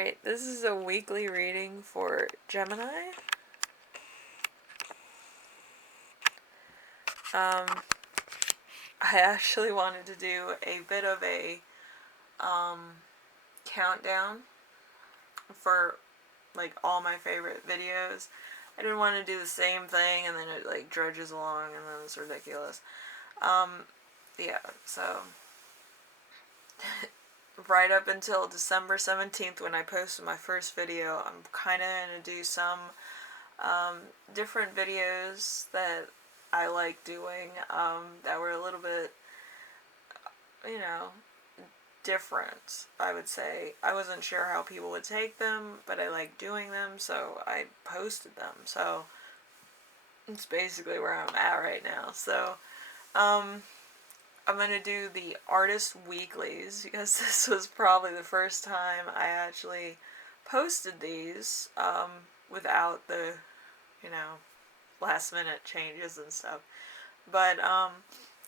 Alright, this is a weekly reading for Gemini. I actually wanted to do a bit of a countdown for like all my favorite videos. I didn't want to do the same thing and then it like drudges along and then it's ridiculous. Yeah, so right up until December 17th when I posted my first video, I'm kind of going to do some different videos that I like doing that were a little bit, different, I would say. I wasn't sure how people would take them, but I like doing them, so I posted them. So it's basically where I'm at right now. So I'm going to do the artist weeklies because this was probably the first time I actually posted these without the, last minute changes and stuff. But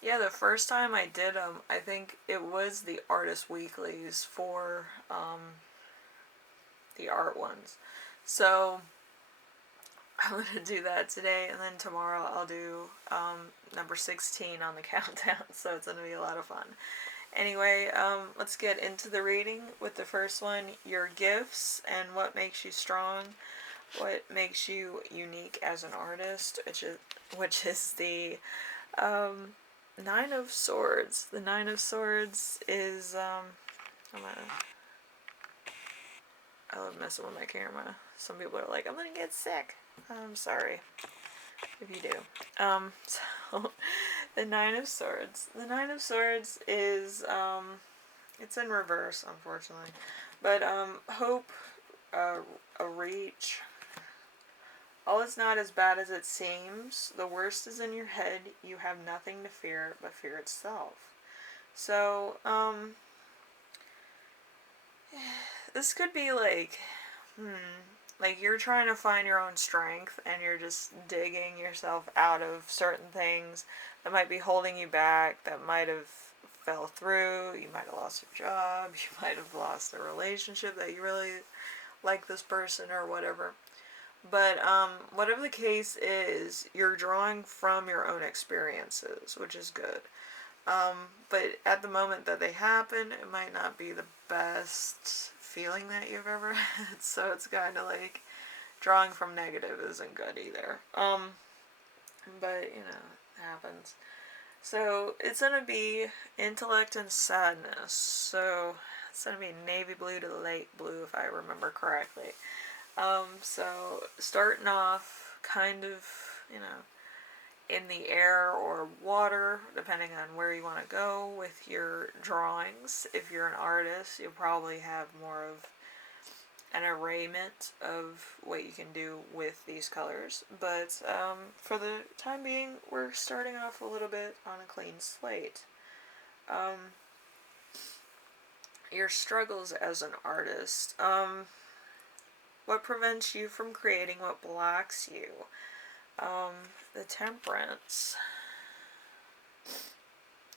yeah, the first time I did them, I think it was the artist weeklies for the art ones. So I'm going to do that today, and then tomorrow I'll do number 16 on the countdown, so it's going to be a lot of fun. Anyway, let's get into the reading with the first one, your gifts and what makes you strong, what makes you unique as an artist, which is the Nine of Swords. The Nine of Swords is, I love messing with my camera. Some people are like, I'm gonna get sick. I'm sorry if you do. So, the Nine of Swords. The Nine of Swords is, it's in reverse, unfortunately. But, hope, a reach. All is not as bad as it seems. The worst is in your head. You have nothing to fear but fear itself. So, this could be like, like you're trying to find your own strength and you're just digging yourself out of certain things that might be holding you back, that might have fell through, you might have lost your job, you might have lost a relationship that you really like this person or whatever. But whatever the case is, you're drawing from your own experiences, which is good. But at the moment that they happen, it might not be the best feeling that you've ever had. So it's kind of like drawing from negative isn't good either. But it happens. So it's gonna be intellect and sadness. So it's gonna be navy blue to light blue if I remember correctly. So starting off kind of, in the air or water, depending on where you want to go with your drawings. If you're an artist, you'll probably have more of an arrayment of what you can do with these colors. But for the time being, we're starting off a little bit on a clean slate. Your struggles as an artist. What prevents you from creating? What blocks you? The Temperance.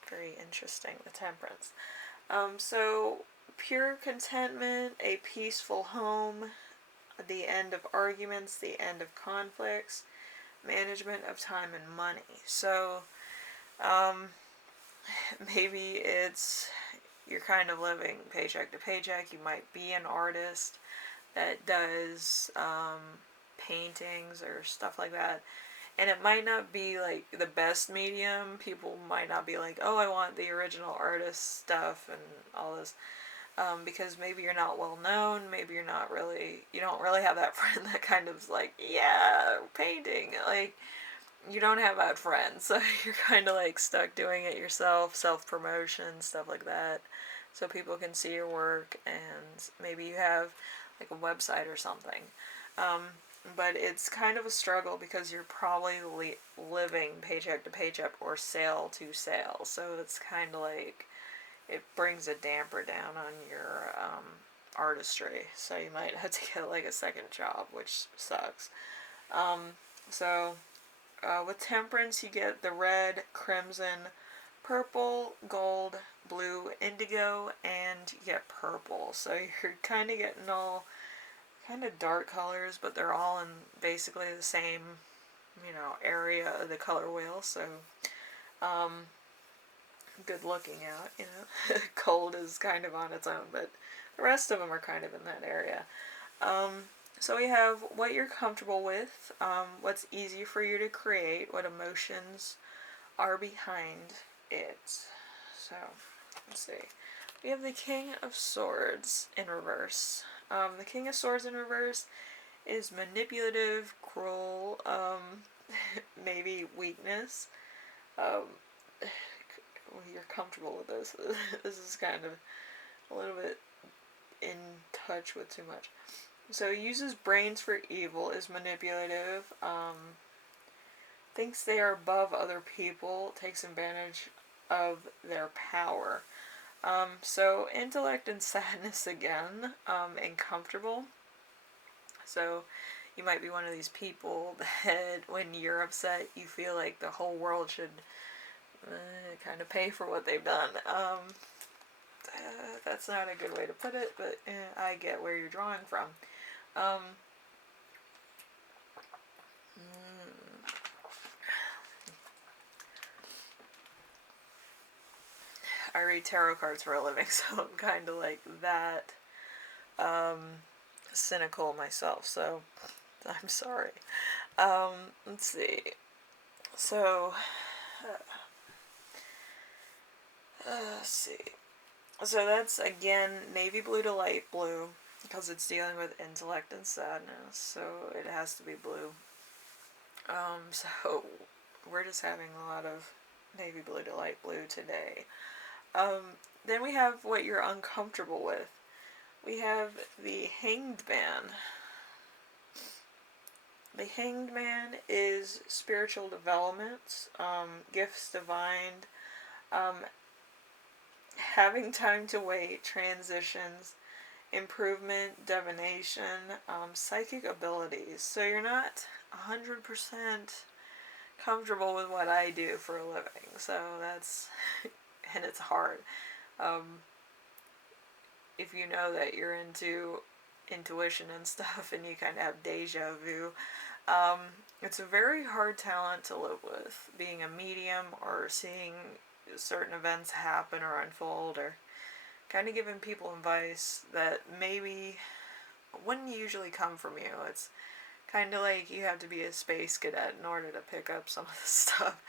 Very interesting, the Temperance. So, pure contentment, a peaceful home, the end of arguments, the end of conflicts, management of time and money. So, maybe it's you're kind of living paycheck to paycheck. You might be an artist that does paintings or stuff like that, and it might not be like the best medium. People might not be like, oh, I want the original artist stuff and all this, because maybe you're not well known, maybe you don't really have that friend that kind of is like, yeah, painting, like you don't have that friend, so you're kind of like stuck doing it yourself, self-promotion, stuff like that, so people can see your work, and maybe you have like a website or something. But it's kind of a struggle because you're probably living paycheck to paycheck or sale to sale. So it's kind of like it brings a damper down on your artistry. So you might have to get like a second job, which sucks. With Temperance, you get the red, crimson, purple, gold, blue, indigo, and you get purple. So you're kind of getting all kind of dark colors, but they're all in basically the same, area of the color wheel. So, um, good looking out, Cold is kind of on its own, but the rest of them are kind of in that area. So we have what you're comfortable with, what's easy for you to create, what emotions are behind it. So, let's see. We have the King of Swords in reverse. The King of Swords in reverse is manipulative, cruel, maybe weakness. Um, you're comfortable with this. This is kind of a little bit in touch with too much. So he uses brains for evil, is manipulative, thinks they are above other people, takes advantage of their power. So intellect and sadness again, and comfortable. So you might be one of these people that when you're upset, you feel like the whole world should kind of pay for what they've done. That's not a good way to put it, but I get where you're drawing from. I read tarot cards for a living, so I'm kind of like that cynical myself, so I'm sorry. Let's see. So, let's see. So that's, again, navy blue to light blue, because it's dealing with intellect and sadness, so it has to be blue. So we're just having a lot of navy blue to light blue today. Then we have what you're uncomfortable with. We have the Hanged Man. The Hanged Man is spiritual development, gifts divine, having time to wait, transitions, improvement, divination, psychic abilities. So you're not 100% comfortable with what I do for a living. So that's, and it's hard. If you know that you're into intuition and stuff and you kind of have deja vu, it's a very hard talent to live with, being a medium or seeing certain events happen or unfold, or kind of giving people advice that maybe wouldn't usually come from you. It's kind of like you have to be a space cadet in order to pick up some of this stuff,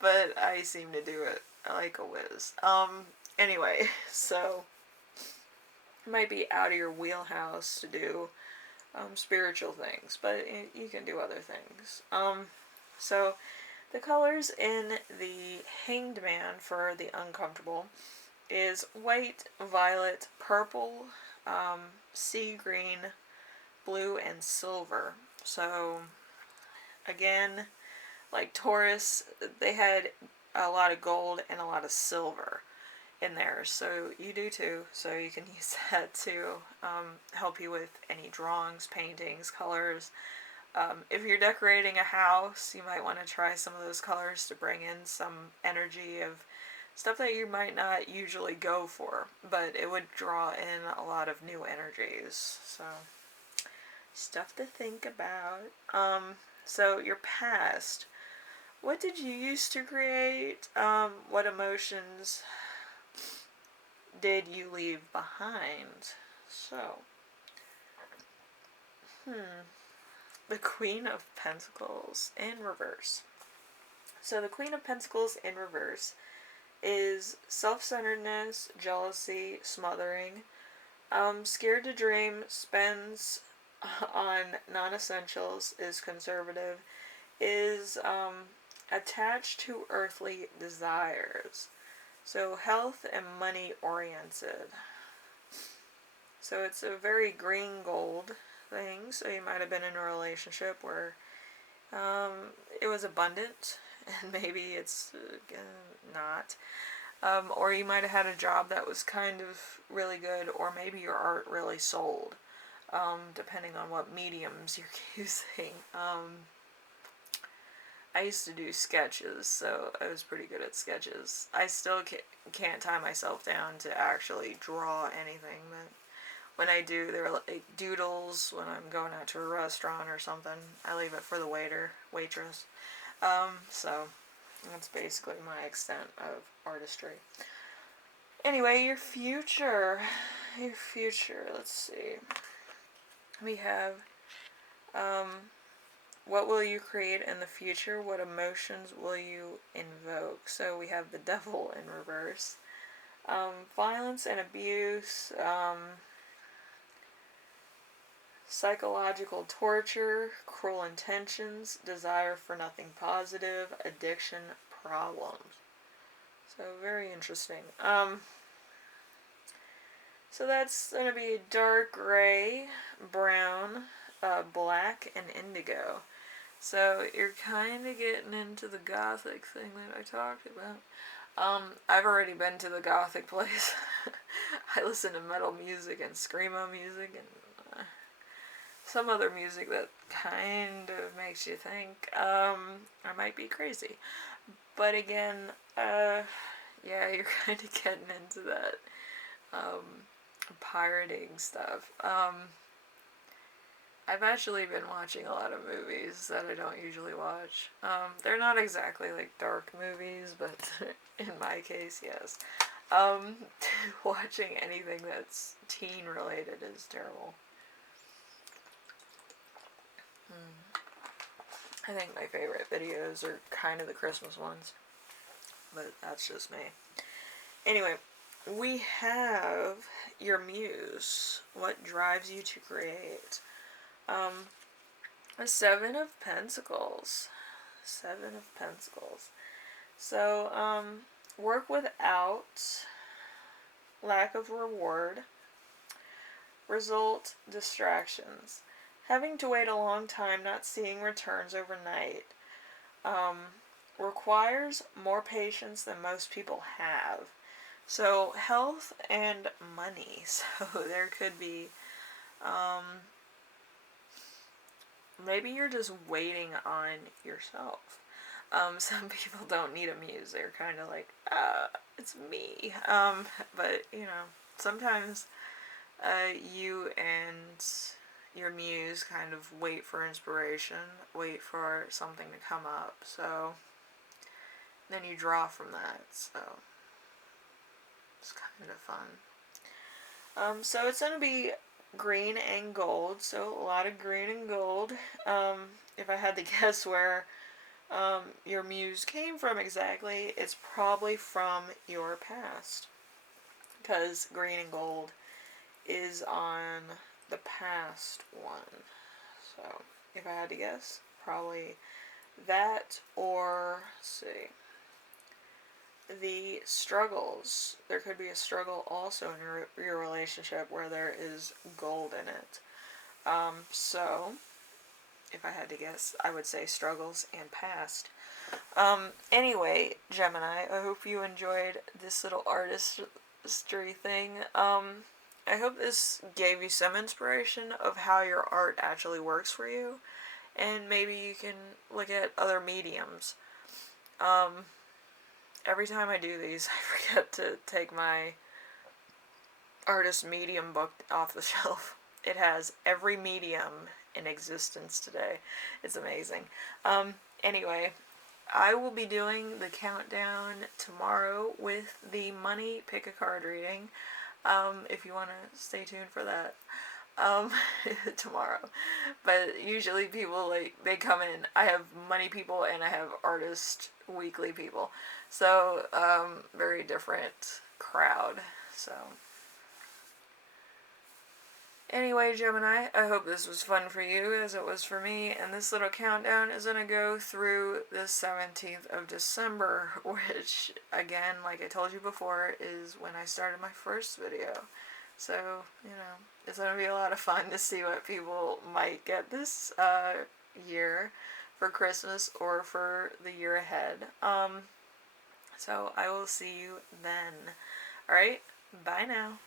but I seem to do it like a whiz. Anyway, so it might be out of your wheelhouse to do spiritual things, but you can do other things. So the colors in the Hanged Man for the uncomfortable is white, violet, purple, sea green, blue, and silver. So again, like Taurus, they had a lot of gold and a lot of silver in there, so you do too, so you can use that to help you with any drawings, paintings, colors. If you're decorating a house, you might want to try some of those colors to bring in some energy of stuff that you might not usually go for, but it would draw in a lot of new energies. So stuff to think about. So your past, what did you used to create? What emotions did you leave behind? So, the Queen of Pentacles in reverse. So the Queen of Pentacles in reverse is self-centeredness, jealousy, smothering, scared to dream, spends on non-essentials, is conservative, is attached to earthly desires. So health and money oriented. So it's a very green gold thing. So you might have been in a relationship where it was abundant, and maybe it's not. Or you might have had a job that was kind of really good, or maybe your art really sold, depending on what mediums you're using. I used to do sketches, so I was pretty good at sketches. I still can't tie myself down to actually draw anything, but when I do, they're like doodles when I'm going out to a restaurant or something. I leave it for the waitress. So that's basically my extent of artistry. Anyway, your future. Your future, let's see. We have, what will you create in the future? What emotions will you invoke? So we have the devil in reverse. Violence and abuse, psychological torture, cruel intentions, desire for nothing positive, addiction, problems. So very interesting. So that's going to be dark gray, brown, black, and indigo. So you're kind of getting into the gothic thing that I talked about. I've already been to the gothic place. I listen to metal music and screamo music and some other music that kind of makes you think I might be crazy. But again, yeah, you're kind of getting into that pirating stuff. I've actually been watching a lot of movies that I don't usually watch. They're not exactly like dark movies, but in my case, yes. Watching anything that's teen related is terrible. I think my favorite videos are kind of the Christmas ones, but that's just me. Anyway, we have your muse. What drives you to create? A Seven of Pentacles. Seven of Pentacles. So, work without lack of reward. Result, distractions. Having to wait a long time, not seeing returns overnight. Requires more patience than most people have. So, health and money. So, there could be, maybe you're just waiting on yourself. Some people don't need a muse. They're kind of like, it's me. But, you know, sometimes you and your muse kind of wait for inspiration, wait for something to come up. So, then you draw from that. So, it's kind of fun. So it's going to be green and gold. So a lot of green and gold. If I had to guess where your muse came from exactly, it's probably from your past. Because green and gold is on the past one. So if I had to guess, probably that, or let's see, the struggles. There could be a struggle also in your relationship where there is gold in it. So, if I had to guess, I would say struggles and past. Anyway, Gemini, I hope you enjoyed this little artistry thing. I hope this gave you some inspiration of how your art actually works for you, and maybe you can look at other mediums. Every time I do these, I forget to take my artist medium book off the shelf. It has every medium in existence today. It's amazing. Anyway, I will be doing the countdown tomorrow with the money pick a card reading. If you want to stay tuned for that. Tomorrow. But usually people, like, they come in. I have money people and I have artist weekly people. So, very different crowd. So, anyway, Gemini, I hope this was fun for you as it was for me. And this little countdown is going to go through the 17th of December, which, again, like I told you before, is when I started my first video. So, you know, it's going to be a lot of fun to see what people might get this year for Christmas or for the year ahead. So I will see you then. Alright, bye now.